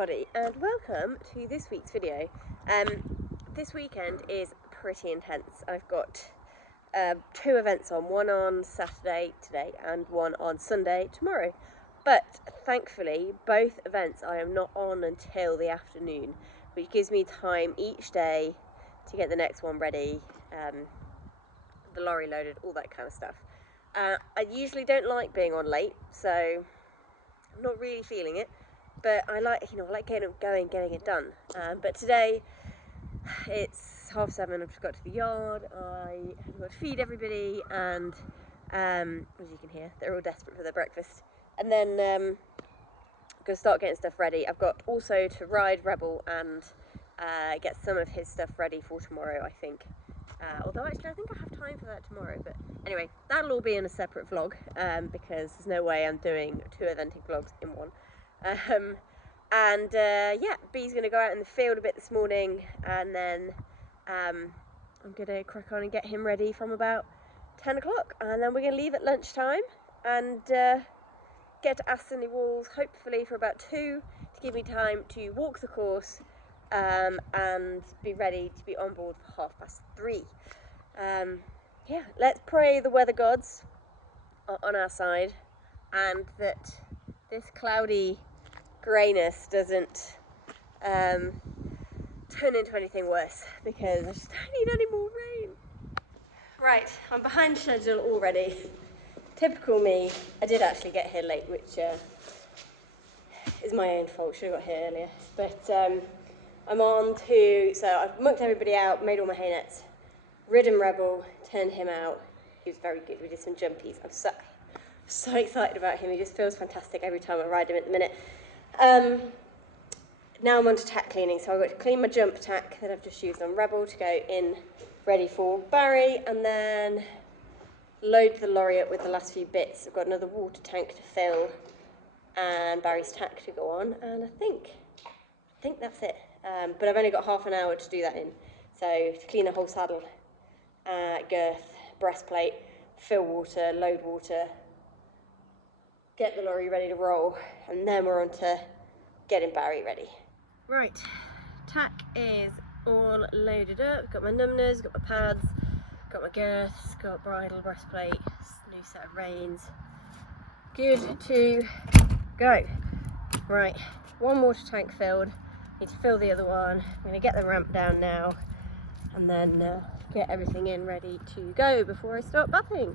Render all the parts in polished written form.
everybody and welcome to this week's video. This weekend is pretty intense. I've got two events on, one on Saturday today and one on Sunday tomorrow. But thankfully both events I am not on until the afternoon, which gives me time each day to get the next one ready, the lorry loaded, all that kind of stuff. I usually don't like being on late, so I'm not really feeling it. But I like, I like getting it done. But today it's 7:30. I've just got to the yard. I have got to feed everybody, and as you can hear, they're all desperate for their breakfast. And then I'm gonna start getting stuff ready. I've got also to ride Rebel and get some of his stuff ready for tomorrow, I think. Although actually I think I have time for that tomorrow. But anyway, that'll all be in a separate vlog because there's no way I'm doing two eventing vlogs in one. Yeah, Bee's going to go out in the field a bit this morning, and then I'm going to crack on and get him ready from about 10 o'clock, and then we're going to leave at lunchtime and get to Aston le Walls hopefully for about 2 to give me time to walk the course and be ready to be on board for 3:30. Yeah, let's pray the weather gods are on our side and that this cloudy greyness doesn't turn into anything worse, because I just don't need any more rain. Right, I'm behind schedule already. Typical me. I did actually get here late, which is my own fault. Should have got here earlier. But I'm on to, so I've mucked everybody out, made all my hay nets, ridden Rebel, turned him out. He was very good. We did some jumpies. I'm so excited about him. He just feels fantastic every time I ride him at the minute. Now I'm on to tack cleaning, so I've got to clean my jump tack that I've just used on Rebel to go in ready for Barry, and then load the lorry up with the last few bits. I've got another water tank to fill and Barry's tack to go on, and I think that's it. But I've only got half an hour to do that in, so to clean the whole saddle, girth, breastplate, fill water, load water, get the lorry ready to roll, and then we're on to getting Barry ready. Right, tack is all loaded up. Got my numbers, got my pads, got my girths, got bridle, breastplate, new set of reins. Good to go. Right, one water tank filled. Need to fill the other one. I'm going to get the ramp down now, and then get everything in ready to go before I start bathing.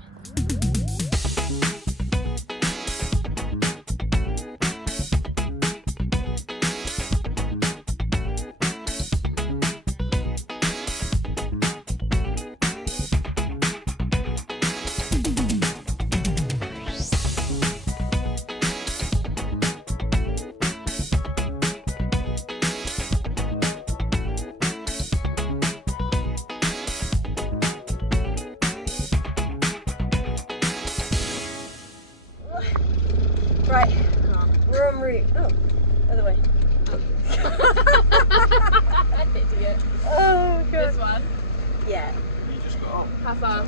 Right, we're en route. Oh, other way. Idiot. Oh, God. This one? Yeah. You just got off. How far?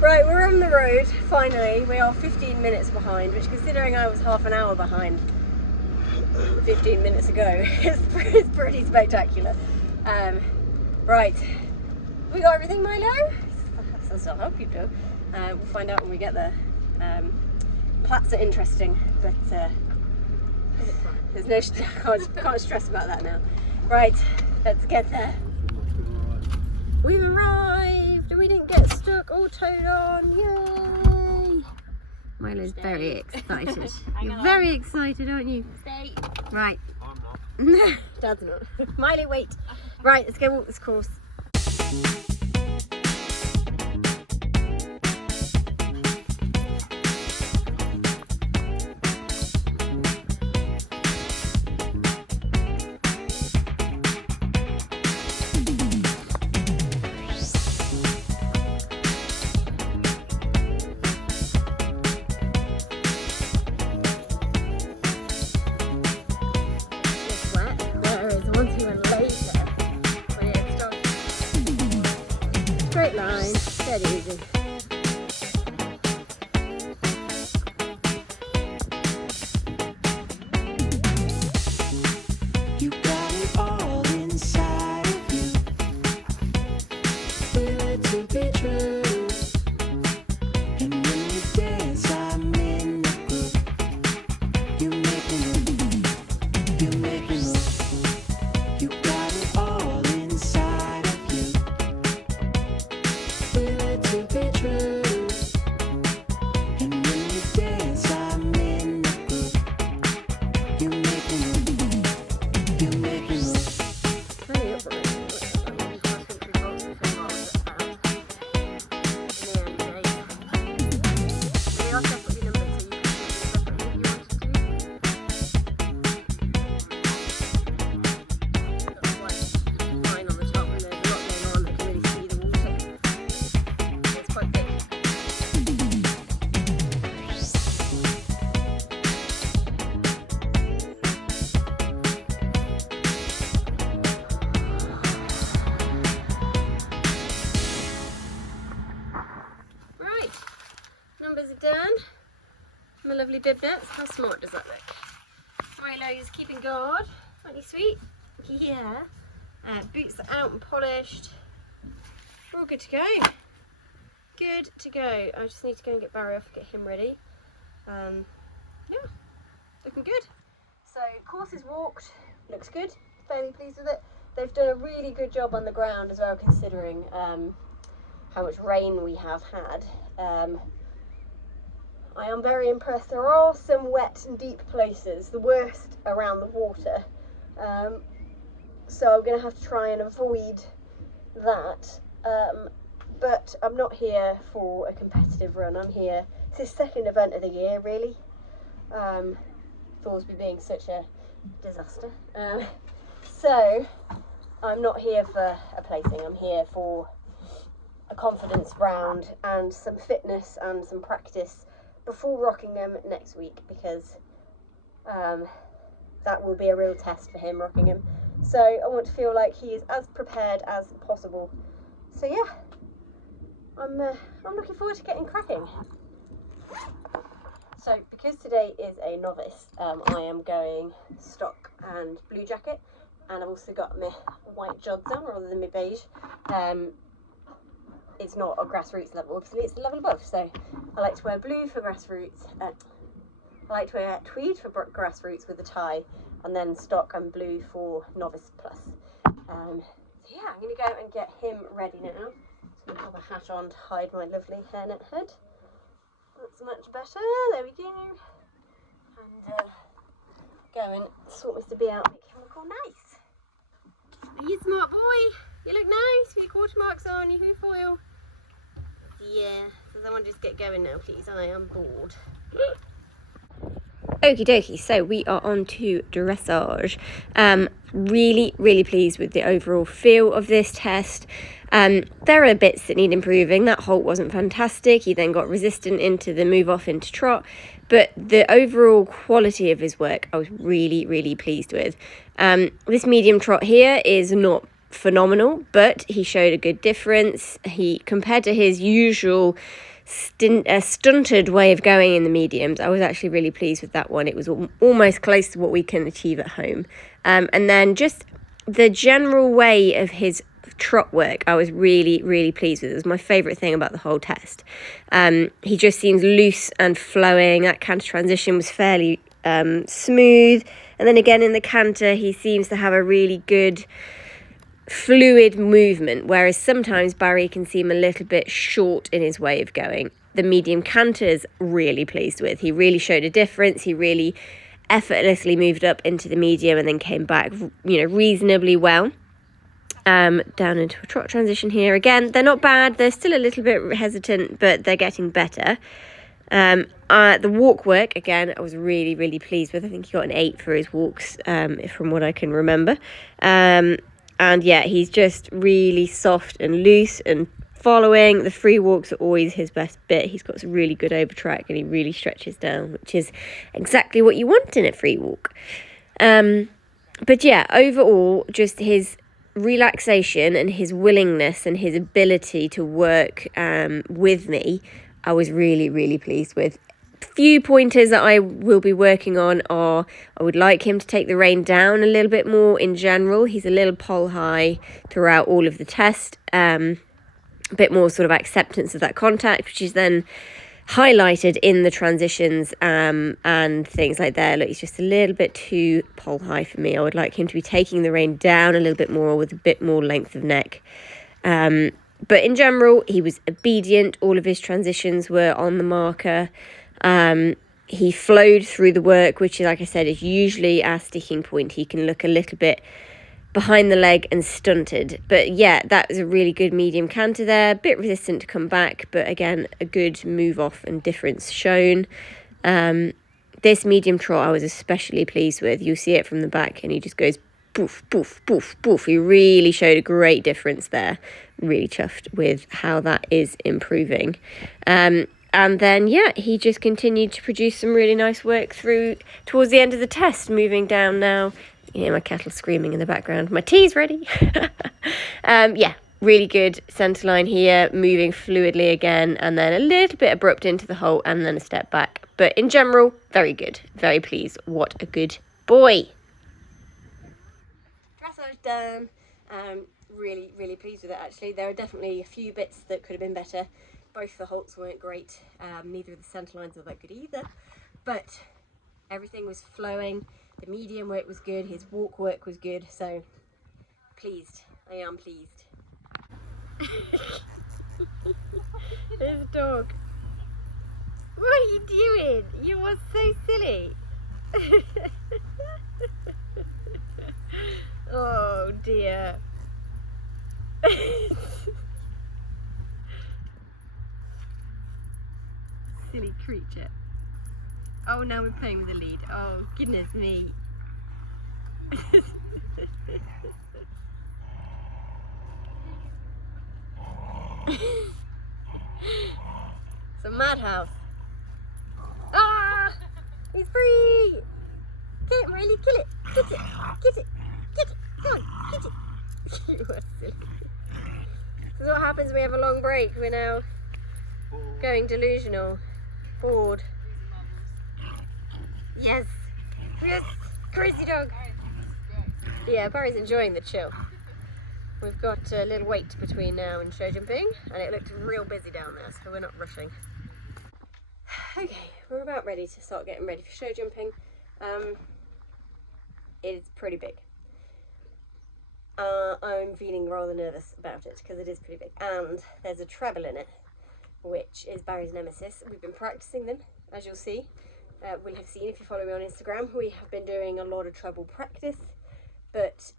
Right, we're on the road, finally. We are 15 minutes behind, which, considering I was half an hour behind 15 minutes ago, it's pretty spectacular. Right, we got everything, Milo? That's not how people do. We'll find out when we get there. Plats are interesting, but there's no, can't stress about that now. Right, let's get there. We've arrived and we didn't get stuck or towed on. Yay! Milo's very excited. You're very excited, aren't you? Stay. Right. I'm not. Dad's not. Milo, wait. Right, let's go walk this course. Straight line, dead easy. done. My lovely bib nets. How smart does that look? Milo's keeping guard. Aren't you sweet? Yeah. Boots are out and polished. We're all good to go. Good to go. I just need to go and get Barry off, get him ready. Yeah, looking good. So course is walked. Looks good. Fairly pleased with it. They've done a really good job on the ground as well, considering how much rain we have had. I am very impressed. There are some wet and deep places, the worst around the water. So I'm going to have to try and avoid that. But I'm not here for a competitive run. I'm here. It's his second event of the year, really. Thorsby being such a disaster. So I'm not here for a placing. I'm here for a confidence round and some fitness and some practice before Rockingham next week, because that will be a real test for him, Rockingham. So I want to feel like he is as prepared as possible. So yeah, I'm looking forward to getting cracking. So because today is a novice, I am going stock and blue jacket, and I've also got my white jods on rather than my beige. It's not a grassroots level, obviously it's the level above, so I like to wear blue for grassroots, I like to wear tweed for grassroots with a tie, and then stock and blue for novice plus. So yeah, I'm going to go and get him ready now. So I'm going to have a hat on to hide my lovely hairnet head. That's much better, there we go. And go and sort Mr. B out, make him look all nice. You smart boy, you look nice with your quarter marks on, your hoof oil. Yeah, so I want to just get going now, please. I am bored. Okie dokie, so we are on to dressage. Really pleased with the overall feel of this test. There are bits that need improving. That halt wasn't fantastic. He then got resistant into the move off into trot, but the overall quality of his work I was really pleased with. This medium trot here is not phenomenal, but he showed a good difference. He, compared to his usual stunted way of going in the mediums, I was actually really pleased with that one. It was almost close to what we can achieve at home. And then just the general way of his trot work, I was really pleased with. It was my favourite thing about the whole test. He just seems loose and flowing. That canter transition was fairly smooth, and then again in the canter he seems to have a really good fluid movement, whereas sometimes Barry can seem a little bit short in his way of going. The medium canters really pleased with. He really showed a difference. He really effortlessly moved up into the medium and then came back, reasonably well. Down into a trot transition here. Again, they're not bad. They're still a little bit hesitant, but they're getting better. The walk work, again, I was really pleased with. I think he got an 8 for his walks, from what I can remember. And yeah, he's just really soft and loose and following. The free walks are always his best bit. He's got some really good over track and he really stretches down, which is exactly what you want in a free walk. But yeah, overall, just his relaxation and his willingness and his ability to work with me, I was really pleased with. Few pointers that I will be working on are, I would like him to take the rein down a little bit more in general. He's a little pole high throughout all of the test. A bit more sort of acceptance of that contact, which is then highlighted in the transitions and things like that. Look, he's just a little bit too pole high for me. I would like him to be taking the rein down a little bit more with a bit more length of neck. But in general, he was obedient. All of his transitions were on the marker. He flowed through the work, which, like I said, is usually our sticking point. He can look a little bit behind the leg and stunted, but yeah, that was a really good medium canter there, a bit resistant to come back, but again, a good move off and difference shown. This medium trot I was especially pleased with. You'll see it from the back and he just goes poof poof poof poof. He really showed a great difference there. Really chuffed with how that is improving. And then, yeah, he just continued to produce some really nice work through towards the end of the test, moving down now. You hear my kettle screaming in the background. My tea's ready. Yeah, really good centre line here, moving fluidly again, and then a little bit abrupt into the hole and then a step back. But in general, very good. Very pleased. What a good boy. Dressage done. Really, really pleased with it actually. There are definitely a few bits that could have been better. Both the halts weren't great. Neither of the centre lines were that good either. But everything was flowing. The medium work was good. His walk work was good. So pleased. I am pleased. There's a dog. What are you doing? You are so silly. Oh dear. Silly creature. Oh, now we're playing with the lead. Oh, goodness me. It's a madhouse. Ah! He's free! Get it, Riley, kill it! Get it! Get it! Get it! Come on, get it! You are silly. This is what happens when we have a long break. We're now going delusional. Bored. Yes! Yes! Crazy dog! Yeah, Barry's enjoying the chill. We've got a little wait between now and show jumping, and it looked real busy down there, so we're not rushing. Okay, we're about ready to start getting ready for show jumping. It's pretty big. I'm feeling rather nervous about it because it is pretty big, and there's a treble in it, which is Barry's nemesis. We've been practicing them, as you'll see. We'll have seen if you follow me on Instagram. We have been doing a lot of treble practice, but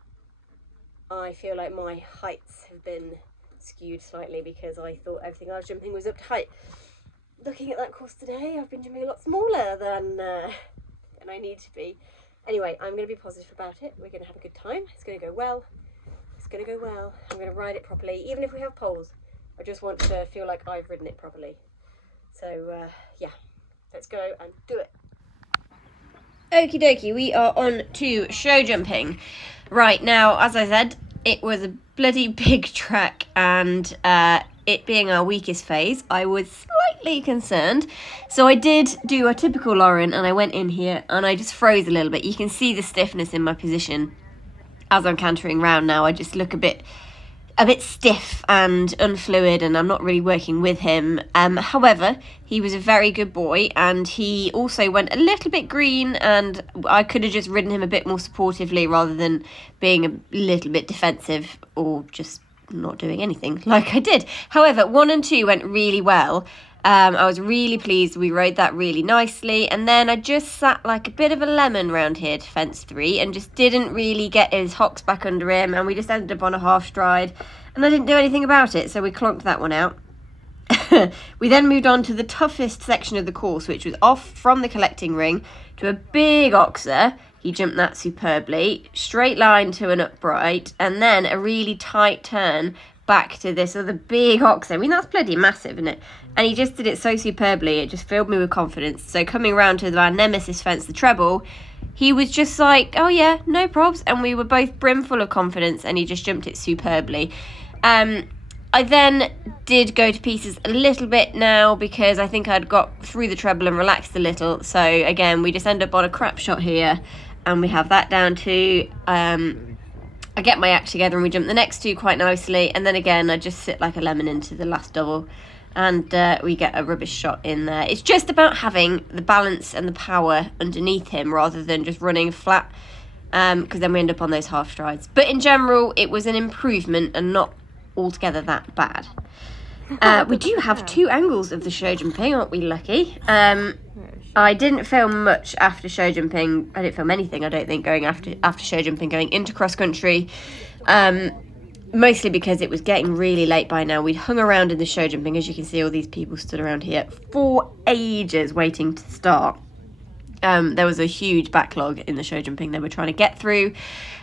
I feel like my heights have been skewed slightly because I thought everything I was jumping was up to height. Looking at that course today, I've been jumping a lot smaller than I need to be. Anyway, I'm going to be positive about it. We're going to have a good time. It's going to go well. It's going to go well. I'm going to ride it properly, even if we have poles. I just want to feel like I've ridden it properly. So, yeah, let's go and do it. Okie dokie, we are on to show jumping. Right, now, as I said, it was a bloody big track, and it being our weakest phase, I was slightly concerned. So I did do a typical Lauren, and I went in here and I just froze a little bit. You can see the stiffness in my position as I'm cantering round now. I just look a bit stiff and unfluid, and I'm not really working with him. However, he was a very good boy, and he also went a little bit green, and I could have just ridden him a bit more supportively rather than being a little bit defensive or just not doing anything like I did. However, 1 and 2 went really well. I was really pleased. We rode that really nicely, and then I just sat like a bit of a lemon round here to fence 3 and just didn't really get his hocks back under him, and we just ended up on a half stride, and I didn't do anything about it, so we clonked that one out. We then moved on to the toughest section of the course, which was off from the collecting ring to a big oxer. He jumped that superbly, straight line to an upright, and then a really tight turn back to this other big oxer. I mean, that's bloody massive, isn't it? And he just did it so superbly, it just filled me with confidence. So coming around to our nemesis fence, the treble, he was just like, oh yeah, no probs, and we were both brimful of confidence, and he just jumped it superbly. I then did go to pieces a little bit now because I think I'd got through the treble and relaxed a little. So again, we just end up on a crap shot here, and we have that down to I get my act together and we jump the next 2 quite nicely, and then again I just sit like a lemon into the last double, and we get a rubbish shot in there. It's just about having the balance and the power underneath him rather than just running flat, because then we end up on those half strides. But in general, it was an improvement and not altogether that bad. We do have 2 angles of the show jumping, aren't we lucky? I didn't film much after show jumping. I didn't film anything, I don't think, going after show jumping, going into cross country. Mostly because it was getting really late by now. We'd hung around in the show jumping, as you can see, all these people stood around here for ages waiting to start. There was a huge backlog in the show jumping they were trying to get through,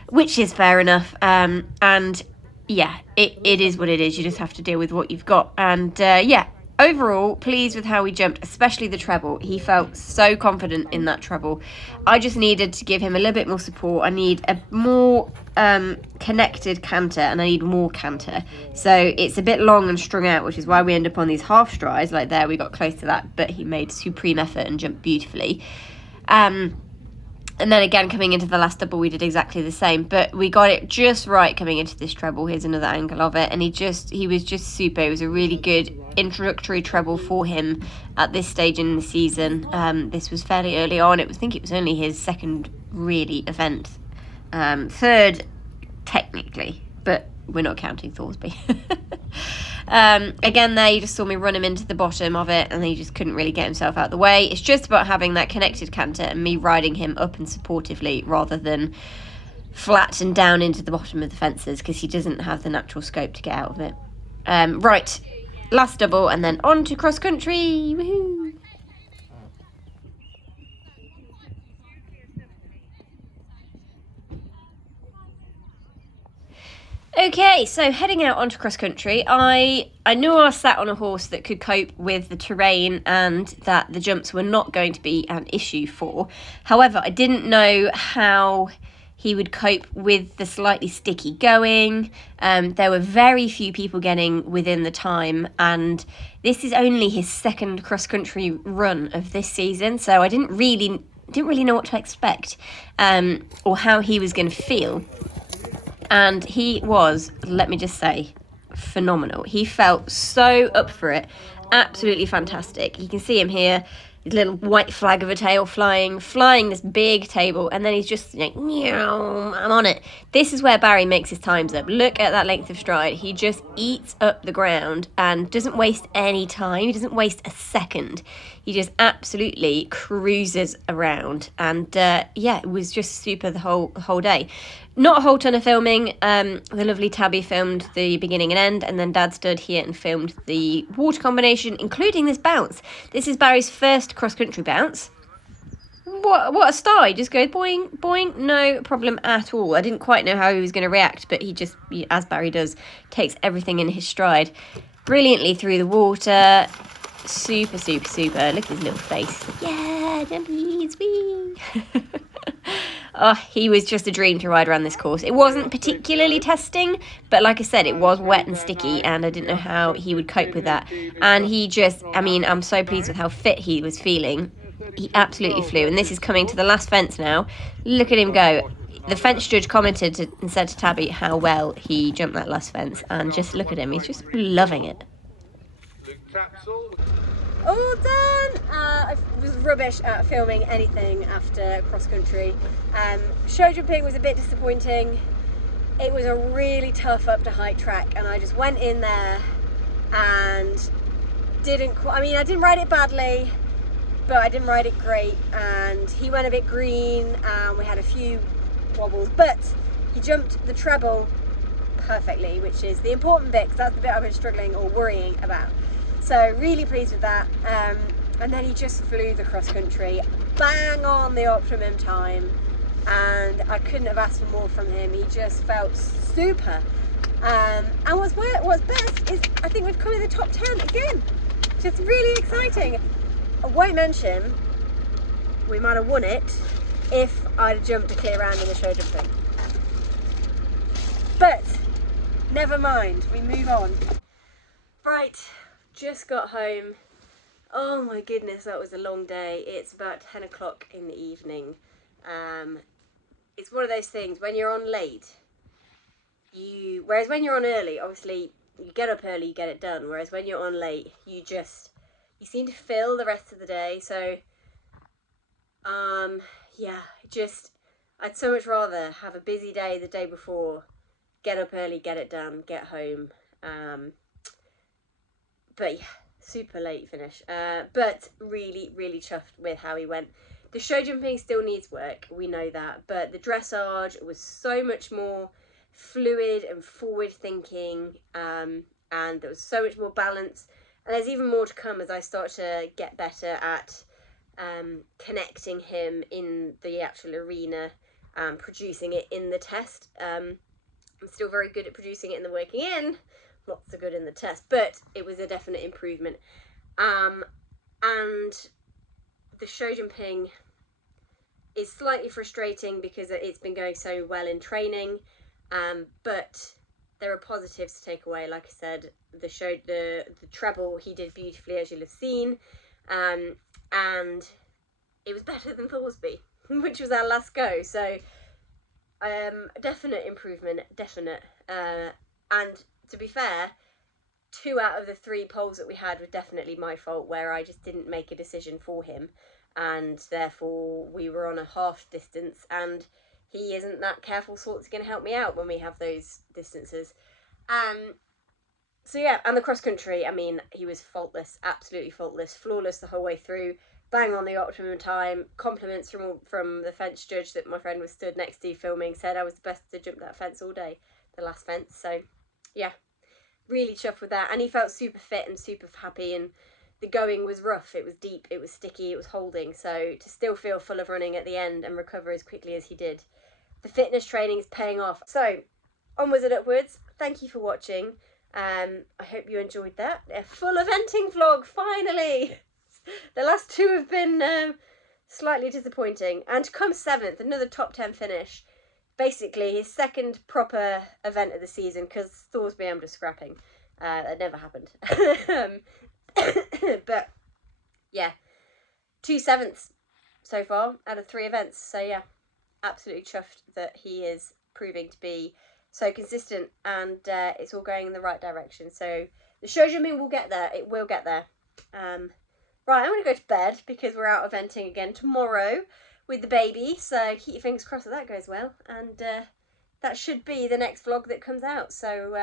which is fair enough. And yeah, it is what it is. You just have to deal with what you've got. And yeah, overall, pleased with how he jumped, especially the treble. He felt so confident in that treble. I just needed to give him a little bit more support. I need a more connected canter, and I need more canter. So it's a bit long and strung out, which is why we end up on these half strides. Like there, we got close to that, but he made supreme effort and jumped beautifully. And then again, coming into the last double, we did exactly the same. But we got it just right coming into this treble. Here's another angle of it. And he was just super. It was a really good introductory treble for him at this stage in the season. This was fairly early on. I think it was only his second really event. Third, technically. But we're not counting Thorsby. Again, there you just saw me run him into the bottom of it, and he just couldn't really get himself out of the way. It's just about having that connected canter and me riding him up and supportively rather than flat and down into the bottom of the fences, because he doesn't have the natural scope to get out of it. Right, last double and then on to cross country. Woohoo! Okay, so heading out onto cross country, I knew I was sat on a horse that could cope with the terrain and that the jumps were not going to be an issue for. However, I didn't know how he would cope with the slightly sticky going. There were very few people getting within the time, and this is only his second cross country run of this season, so I didn't really know what to expect or how he was going to feel. And he was, let me just say, phenomenal. He felt so up for it. Absolutely fantastic. You can see him here, his little white flag of a tail flying this big table, and then he's just like, meow, I'm on it. This is where Barry makes his times up. Look at that length of stride. He just eats up the ground and doesn't waste any time. He doesn't waste a second. He just absolutely cruises around, and yeah, it was just super the whole day. Not a whole ton of filming. The lovely Tabby filmed the beginning and end, and then Dad stood here and filmed the water combination, including this bounce. This is Barry's first cross-country bounce. What a style. He just goes boing, boing, no problem at all. I didn't quite know how he was going to react, but he just, as Barry does, takes everything in his stride. Brilliantly through the water. Super, super, super. Look at his little face. Yeah, jumpy, sweet. Oh, he was just a dream to ride around this course. It wasn't particularly testing, but like I said, it was wet and sticky, and I didn't know how he would cope with that. And he just, I mean, I'm so pleased with how fit he was feeling. He absolutely flew, and this is coming to the last fence now. Look at him go. The fence judge commented and said to Tabby how well he jumped that last fence, and just look at him. He's just loving it. All done! I was rubbish at filming anything after cross country. Show jumping was a bit disappointing. It was a really tough up to height track, and I just went in there and I didn't ride it badly, but I didn't ride it great, and he went a bit green and we had a few wobbles, but he jumped the treble perfectly, which is the important bit, because that's the bit I've been struggling or worrying about. So really pleased with that. And then he just flew the cross country, bang on the optimum time, and I couldn't have asked for more from him. He just felt super. And what's best is I think we've come in the top 10 again. Just really exciting. I won't mention we might have won it if I'd jumped a clear round in the show jumping. But never mind, we move on. Right. Just got home. Oh my goodness, that was a long day. It's about 10 o'clock in the evening. It's one of those things, when you're on late, whereas when you're on early, obviously you get up early, you get it done. Whereas when you're on late, you seem to fill the rest of the day. So, yeah, I'd so much rather have a busy day the day before, get up early, get it done, get home. But yeah, super late finish. But really, really chuffed with how he went. The show jumping still needs work, we know that. But the dressage was so much more fluid and forward thinking. And there was so much more balance. And there's even more to come as I start to get better at connecting him in the actual arena and producing it in the test. I'm still very good at producing it in the working in, not so good in the test, but it was a definite improvement. And the show jumping is slightly frustrating because it's been going so well in training, but there are positives to take away. Like I said, the treble he did beautifully, as you'll have seen, and it was better than Thorsby, which was our last go. So definite improvement, definite. And to be fair, 2 out of the 3 poles that we had were definitely my fault, where I just didn't make a decision for him, and therefore we were on a half distance, and he isn't that careful sort that's going to help me out when we have those distances. So yeah, and the cross country, I mean, he was faultless, absolutely faultless, flawless the whole way through, bang on the optimum time. Compliments from the fence judge that my friend was stood next to filming, said I was the best to jump that fence all day, the last fence. So yeah, really chuffed with that. And he felt super fit and super happy, and the going was rough, it was deep, it was sticky, it was holding. So to still feel full of running at the end and recover as quickly as he did, the fitness training is paying off. So onwards and upwards. Thank you for watching. I hope you enjoyed that. A full eventing vlog, finally. The last 2 have been slightly disappointing. And to come 7th, another top 10 finish. Basically his second proper event of the season, because Thorsby I'm just scrapping. That never happened. But yeah, 2 7ths so far out of 3 events. So yeah, absolutely chuffed that he is proving to be so consistent, and it's all going in the right direction. So the show jumping will get there. It will get there. Right, I'm going to go to bed because we're out eventing again tomorrow with the baby. So keep your fingers crossed that that goes well. And that should be the next vlog that comes out. So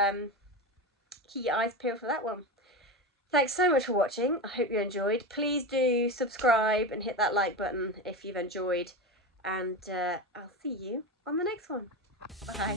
keep your eyes peeled for that one. Thanks so much for watching. I hope you enjoyed. Please do subscribe and hit that like button if you've enjoyed. And I'll see you on the next one. Bye.